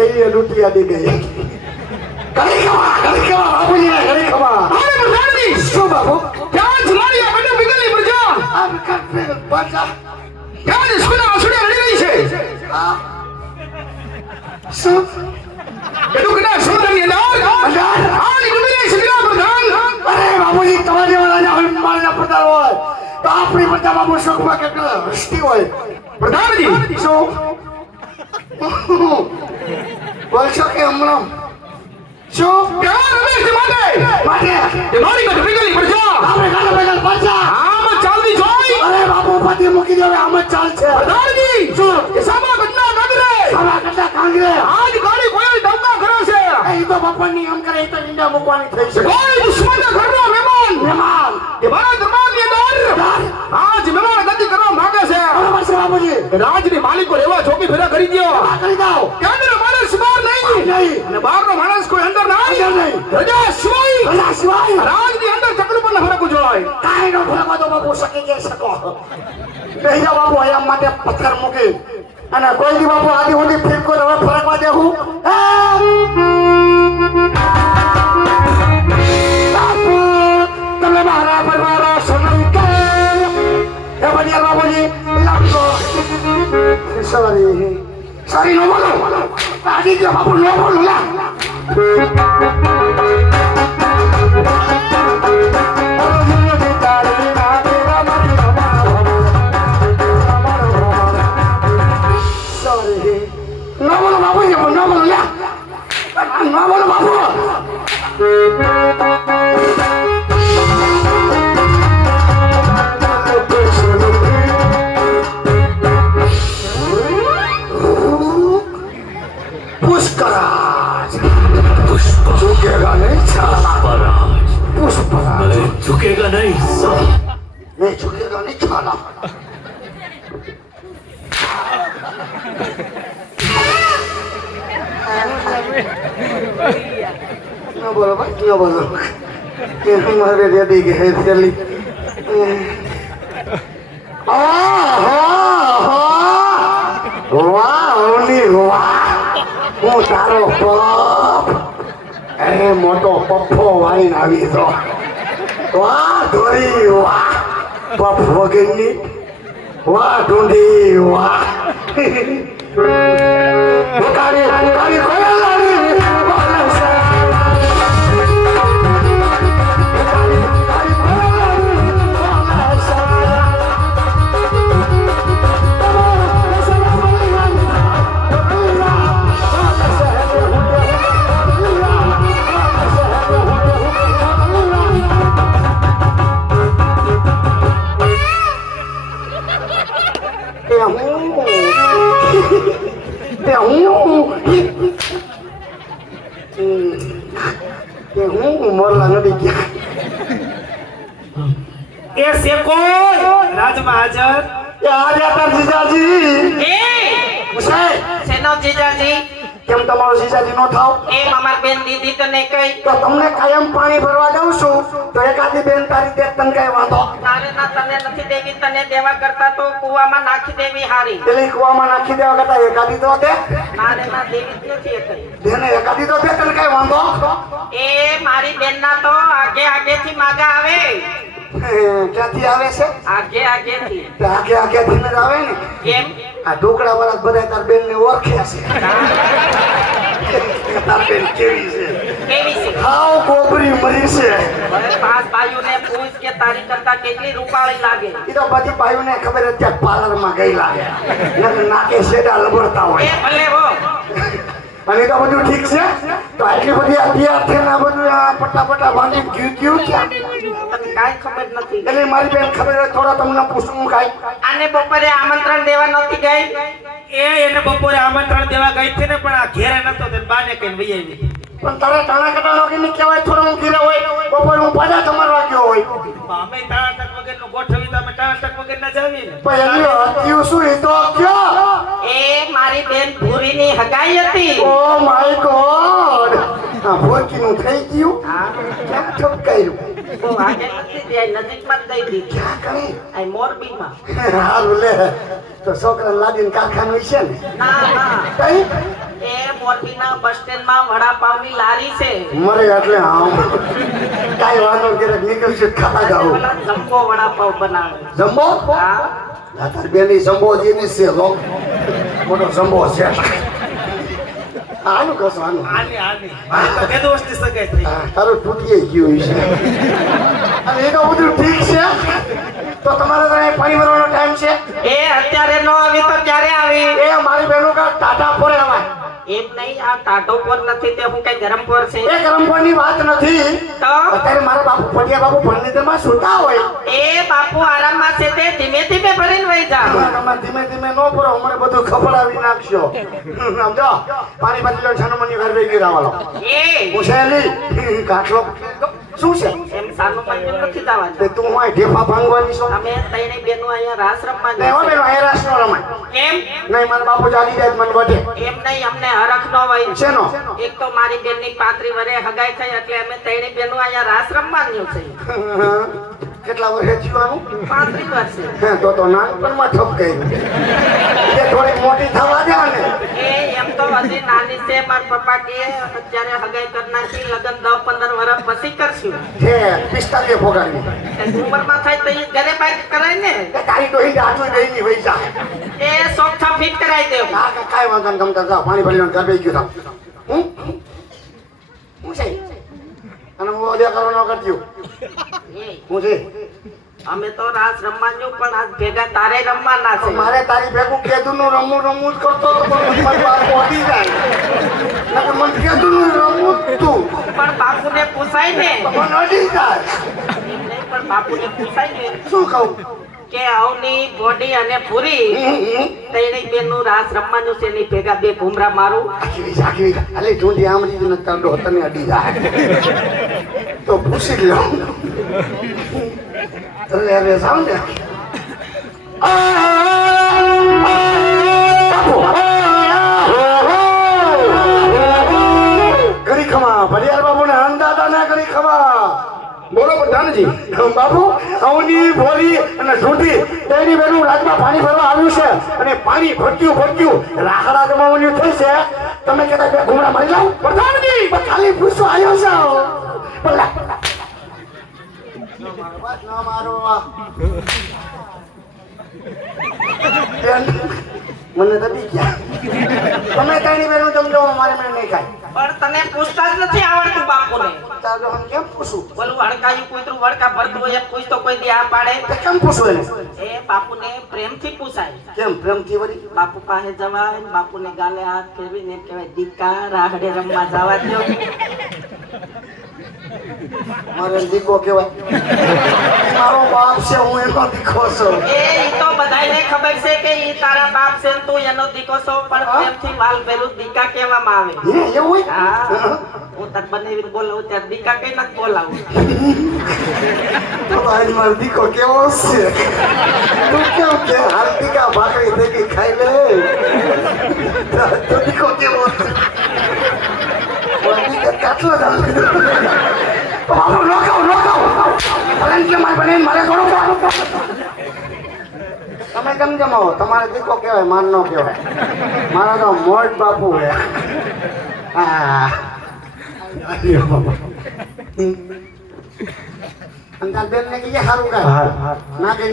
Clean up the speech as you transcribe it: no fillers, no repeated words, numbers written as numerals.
લઈ લૂંટિયા દી ગઈ ઘડી ખવા બાપુજી ઘડી ખવા અરે પ્રધાનજી શું બાપુ ક્યાં જલાડી આ બેટા બિગલી પ્રજા આ કટ પાછા ક્યાં સુના સુના રડી રહી છે શું બેટું કના સુમરની અંદર આની ડૂબી રહી છે પ્રધાન અરે બાપુજી તમારે વાળા મારા પડતા હોય તો આપણી બધા બાપુ સુખમાં કે હસ્તી હોય પ્રધાનજી શું બોલશો કે હમણાં શું ક્યાં રમેશ માટે માટે એ મારી કટ બિગલી પ્રજા આપણે ગાલે બેગલ પાછા આમ ચાલતી જોઈ અરે બાપુ પતિ મૂકી દેવે આમ જ ચાલશે પ્રધાનજી શું એ સામા ઘટના કાંગરે આવા કટા કાંગરે આજ ગાડી કોઈ દમકા કરે છે એ તો બાપાની આમ કરે એ તો ઈંડા મૂકવાની થઈ છે કોઈ દુશ્મનના ઘરનો મહેમાન મહેમાન એ મારા દરબારની અંદર આજ મહેમાન ગતિ કરવા માંગે છે બરાબર છે બાપુજી રાજની માલિકો એવા ચોકી ફેરા કરી દ્યો આ કરી દો કેન્દ્ર માણસ બહાર નહીં નહીં અને બહારનો માણસ કોઈ અંદર નહીં અંદર નહીં રજા સિવાય ભલા સિવાય રાજની અંદર ચકલું પણ ફરકવું જોઈએ કાંઈ નો ફરકો તો બાપુ શકી જઈ શકો બેહી જાઓ બાપુ અહીંયા માટે પથ્થર મૂકી અને કોઈ દી બાપુ આદિ સુધી ફિરકો હવે ફરકવા દેવું બાપુ તમે મારા પરવારા સોનલ કે એ બનિયા બાપુજી લાગો સોરી નો બોલો આદિ જો બાપુ નો બોલો લા No bono babu ya, no bono ya. No bono babu. Pushkaraj झुकेगा नहीं छाला पुष्पराज झुकेगा नहीं सब नहीं झुकेगा नहीं छाला No बोलो भाई क्यों बोलो कि हमारे रेडी के है चली वाह ओली वाह હું તારો પપ એ મોટો પપ્પો વાઈન આવી તો વાહ ધોરી વાહ પપ વગરની વાહ ઢૂંઢી વાહ કાળી કાળી કોયલારી મોરલા નડી ગયા એ સેકો રાજમાં હાજર એ આજા તાર જીજાજી એ ઉસે સેનો જીજાજી કેમ તમારો જીજાજી નો થાવ એ મામા બેન દીદી તને કઈ તો તમને કાયમ પાણી ભરવા દઉં છું તો એકાદી બેન તારી દેખ તને કઈ વાંધો તારે ના તને નથી દેવી તને દેવા કરતા તો કુવામાં નાખી દેવી હારી પેલી કુવામાં નાખી દેવા કરતા એકાદી તો દે તારે ના દેવી જ નથી એ કઈ બેને એકાદી તો દે તને કઈ વાંધો એ મારી બેન ના તો આગે આગે થી માગા આવે ક્યાંથી આવે છે આગે આગે થી આગે આગે થી જ આવે ને કેમ આ ઢોકળા વાળા બધા તાર બેન ને ઓળખે છે તાર બેન કેવી છે કેવી છે હાવ કોબરી મરી છે હવે પાંચ ભાઈઓને પૂછ કે તારી કરતા કેટલી રૂપાળી લાગે એ તો બધી ભાઈઓને ખબર અત્યારે પાર્લર માં ગઈ લાગે નાકે શેડા લબડતા એ હોય ભલે હો અને તો બધું ઠીક છે તો આટલી બધી અત્યાર છે ને આ બધું પટ્ટા પટ્ટા બાંધી ગયું ક્યાં તને કાઈ ખબર નથી એટલે મારી બેન ખબર હોય થોડા તમને પૂછવું કાંઈ આને બપોરે આમંત્રણ દેવા નહોતી ગઈ એને બપોરે આમંત્રણ દેવા ગઈ હતી ને પણ આ ઘેરે નતો તે બાને કઈ વઈ આવી પણ તારે ટાણા કટાણો કે કહેવાય થોડો હું ઘીરે હોય બપોર હું પાછા તમારો વાગ્યો હોય અમે ટાણાટક વગર નું ગોઠવી તો અમે ટાણાટક વગર ના જાવી ને પણ એની હત્યું શું એ તો કયો એ મારી બેન ભૂરીની હગાઈ હતી ઓ માય ગોડ આ ભોરકીનું થઈ ગયું ક્યાં ઠપકાયું બહુ આગે નથી દે નજીકમાં જ દઈ દીધી ક્યાં કરી આ મોરબીમાં હારું લે તો છોકરા લાદીને કારખાનું છે ને ના ના કઈ એ મોરબીના બસ સ્ટેન્ડમાં વડાપાવની લારી છે મરે એટલે આમ કાંઈ વાંધો ક્યારેક નીકળશે ખાતા જાવ પેલા જમ્બો વડાપાવ બનાવે જમ્બો હા તાર બેની જમ્બો જેની છે લો મોટો જમ્બો છે આનું કશું આનું આની મારી તો બે દોસ્તી સગાઈ થઈ તારું તૂટી ગયું છે અને એ તો બધું ઠીક છે તો તમારે ત્યાં પાણી ભરવાનો ટાઈમ છે એ અત્યારે નો આવી તો ક્યારે આવી એ મારી બહેનો કા ટાટા પોરે અમાય એમ નહીં આ ટાટો પર નથી તે હું કઈ ગરમ પર છે એ ગરમપણની વાત નથી તો અત્યારે મારા બાપુ પટિયા બાપુ ભણનીતરમાં સુતા હોય એ બાપુ આરામમાં છે તે ધીમે ધીમે ભરીને વહી જા તમે ધીમે ધીમે નો ભરો મને બધું ખબડાવી નાખશો સમજો પાણી બદલી લો છાનો મની ઘર ભેગી રાવાલો એ મુશેલી કાટલો શું છે એમ સાનું મંદિર નથી જવાનું તે તું હોય ઢેફા ભાંગવાની છો અમે ત્રણે બેનો અહીંયા રાસ રમવા નહીં હો બેનો અહીંયા રાસ નો રમાય કેમ નહીં મારા બાપુ જાગી જાય મને વટે એમ નહીં અમને હરખ નો હોય શેનો એક તો મારી બેનની 35 વર્ષે હગાઈ થઈ એટલે અમે ત્રણે બેનો અહીંયા રાસ રમવાનું છે કેટલા વર્ષે જીવાનું 35 વર્ષે હે તો નાનપણમાં ઠપ કર્યું એ થોડીક મોટી થવા દે ને એ એમ તો હજી નાની છે મારા પપ્પા કે અત્યારે હગાઈ કરી નાખી લગન 10-15 વર્ષ પછી કરશું હે 45 ફોગાડી ઉંમરમાં થાય તો ઈ ઘરે બહાર કરાય ને એ તારી ડોહી દાંતું દઈની વઈ જા એ સોફ્ટ ફિટ કરાઈ દેવ હા કાઈ વાંધો નહીં તમ જા પાણી ભરી લો ઘર બેસી ગયો હું હું છે અને હું ઓદે કરો ન કરજો હું છે અમે તો રાસ રમવાનું પણ આજ ભેગા તારે રમવાના છે મારે તારી ભેગું કેદુનું રમવું જ કરતો હતો પણ મને બાપુ અડી જાય નકર મને કેદુનું રમવું જ તું પણ બાપુને પૂછાય ને મને અડી જાય એમ નહીં પણ બાપુને પૂછાય ને શું કહું કે અવની બોડી અને પૂરી ત્રણેય બેનનું રાસ રમવાનું છે એની ભેગા બે ઘુમરા મારું આખી અલે ઢૂંઢી આમરી ને તાંડો તને અડી જાય તો પૂછી લ્યો અરે અરે સાઉન્ડ કરી ખમા ભરિયાર બાબુ ને અંદાતા ના કરી ખમા બોલો પ્રધાનજી બાબુ અવની ભોરી અને ઢૂંઢી તેની બેનું રાજમાં પાણી ભરવા આવ્યું છે અને પાણી ભરક્યું રાખડા જમાવવાનું થઈ છે તમે કહેતા બે ઘુમડા મારી લાવ પ્રધાનજી ખાલી પૂછો આવ્યો છે પલ્લા મારો મને દબી ગયા તમે કઈ બેનું સમજો મારે મને નહીં ખાય પણ તને પૂછતા જ નથી આવડતું બાપુને ચાલો હું કેમ પૂછું બોલું હડકાયું કૂતરું વડકા ભરતું હોય એમ પૂછતો કોઈ દી આ પાડે તે કેમ પૂછું એને એ બાપુને પ્રેમથી પૂછાય કેમ પ્રેમથી વળી બાપુ પાસે જવાય બાપુને ગાલે હાથ ફેરવીને એમ કહેવાય દીકા રાહડે રમવા જવા દો મારો દીકો કહેવાય મારો બાપ છે હું એનો દીકો છું એ ઈ તો બધાયને ખબર છે કે ઈ તારા બાપ છે ને તું એનો દીકો છો પણ પ્રેમથી વાલ ભેરું દીકા કહેવામાં આવે હે એવું હોય હા હું તક બનાવીને બોલાવું ત્યારે દીકા કઈ નથી બોલાવું તો આજ મારો દીકો કેવો છે તું કેમ કે હાલ દીકા ભાખરી ભેગી ખાઈ લે તો દીકો કેવો છે કેટલો બાબુ રોકાવ ભલે કે મારે બને મારે થોડું તમે કેમ જમાવો તમારે દીકો કહેવાય માન નો કહેવાય મારા તો મોટ બાપુ હે હા અંદાજ બેન ને કહીએ સારું કાંઈ ના કઈ